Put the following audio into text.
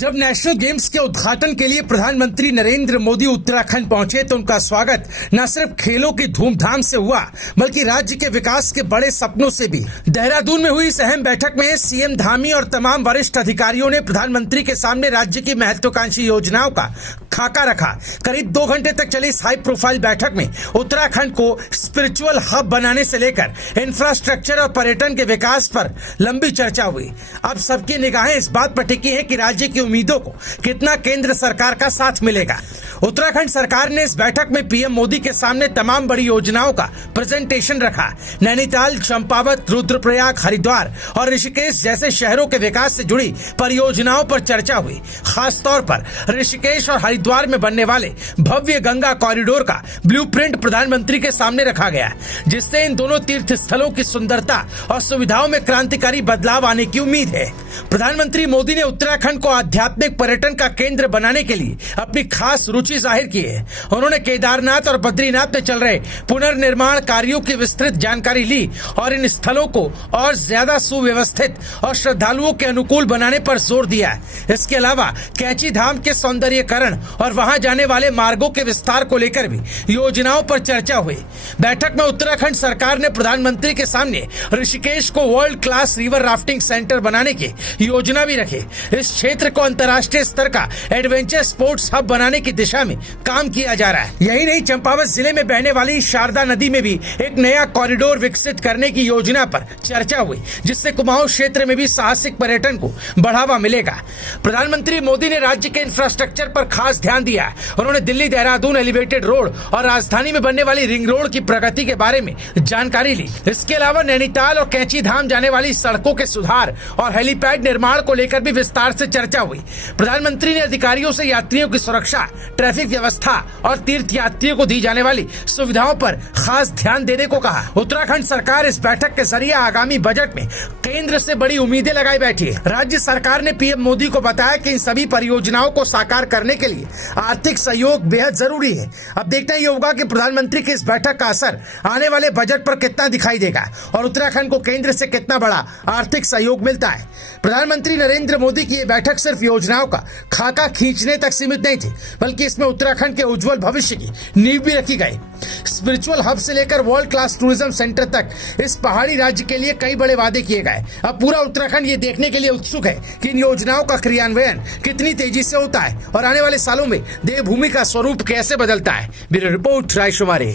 जब national games के उद्घाटन के लिए प्रधानमंत्री नरेंद्र मोदी उत्तराखंड पहुंचे तो उनका स्वागत न सिर्फ खेलों की धूमधाम से हुआ बल्कि राज्य के विकास के बड़े सपनों से भी। देहरादून में हुई इस अहम बैठक में सीएम धामी और तमाम वरिष्ठ अधिकारियों ने प्रधानमंत्री के सामने राज्य की महत्वाकांक्षी योजनाओं का खाका रखा। करीब 2 घंटे तक चली इस हाई प्रोफाइल बैठक में उत्तराखंड को स्पिरिचुअल हब बनाने से लेकर इंफ्रास्ट्रक्चर और पर्यटन के विकास पर लंबी चर्चा हुई। अब सबकी निगाहें इस बात पर टिकी है कि राज्य की उम्मीदों को कितना केंद्र सरकार का साथ मिलेगा। उत्तराखंड सरकार ने इस बैठक में पीएम मोदी के सामने तमाम बड़ी योजनाओं का प्रेजेंटेशन रखा। नैनीताल, चंपावत, रुद्रप्रयाग, हरिद्वार और ऋषिकेश जैसे शहरों के विकास से जुड़ी परियोजनाओं पर चर्चा हुई। खासतौर पर ऋषिकेश और हरिद्वार में बनने वाले भव्य गंगा कॉरिडोर का ब्लूप्रिंट प्रधानमंत्री के सामने रखा गया, जिससे इन दोनों तीर्थ स्थलों की सुंदरता और सुविधाओं में क्रांतिकारी बदलाव आने की उम्मीद है। प्रधानमंत्री मोदी ने उत्तराखंड को आध्यात्मिक पर्यटन का केंद्र बनाने के लिए अपनी खास रुचि जाहिर की है। उन्होंने केदारनाथ और बद्रीनाथ में चल रहे पुनर्निर्माण कार्यों की विस्तृत जानकारी ली और इन स्थलों को और ज्यादा सुव्यवस्थित और श्रद्धालुओं के अनुकूल बनाने पर जोर दिया। इसके अलावा कैंची धाम के सौंदर्यीकरण और वहां जाने वाले मार्गों के विस्तार को लेकर भी योजनाओं पर चर्चा हुई। बैठक में उत्तराखंड सरकार ने प्रधानमंत्री के सामने ऋषिकेश को world class river rafting centre बनाने की योजना भी रखी। इस क्षेत्र को अंतर्राष्ट्रीय स्तर का एडवेंचर स्पोर्ट्स हब बनाने की दिशा में काम किया जा रहा है। यही नहीं, चंपावत जिले में बहने वाली शारदा नदी में भी एक नया कॉरिडोर विकसित करने की योजना पर चर्चा हुई, जिससे कुमाऊं क्षेत्र में भी साहसिक पर्यटन को बढ़ावा मिलेगा। प्रधानमंत्री मोदी ने राज्य के इंफ्रास्ट्रक्चर पर खास ध्यान दिया। उन्होंने दिल्ली देहरादून एलिवेटेड रोड और राजधानी में बनने वाली रिंग रोड की प्रगति के बारे में जानकारी ली। इसके अलावा नैनीताल और कैंची धाम जाने वाली सड़कों के सुधार और हेलीपैड निर्माण को लेकर भी विस्तार से चर्चा हुई। प्रधानमंत्री ने अधिकारियों से यात्रियों की सुरक्षा, ट्रैफिक व्यवस्था और तीर्थ यात्रियों को दी जाने वाली सुविधाओं पर खास ध्यान देने को कहा। उत्तराखंड सरकार इस बैठक के जरिए आगामी बजट में केंद्र से बड़ी उम्मीदें लगाई बैठी है। राज्य सरकार ने पीएम मोदी को बताया कि इन सभी परियोजनाओं को साकार करने के लिए आर्थिक सहयोग बेहद जरूरी है। अब देखना ये होगा कि प्रधानमंत्री की इस बैठक का असर आने वाले बजट पर कितना दिखाई देगा और उत्तराखंड को केंद्र से कितना बड़ा आर्थिक सहयोग मिलता है। प्रधानमंत्री नरेंद्र मोदी की ये बैठक सिर्फ योजनाओं का खाका खींचने तक सीमित नहीं थी, बल्कि इसमें उत्तराखंड के उज्जवल भविष्य की नींव भी रखी गई। स्पिरिचुअल हब से लेकर वर्ल्ड क्लास टूरिज्म सेंटर तक इस पहाड़ी राज्य के लिए कई बड़े वादे किए गए। अब पूरा उत्तराखंड ये देखने के लिए उत्सुक है कि इन योजनाओं का क्रियान्वयन कितनी तेजी से होता है और आने वाले सालों में देवभूमि का स्वरूप कैसे बदलता है। Bureau report, रायशुमारी।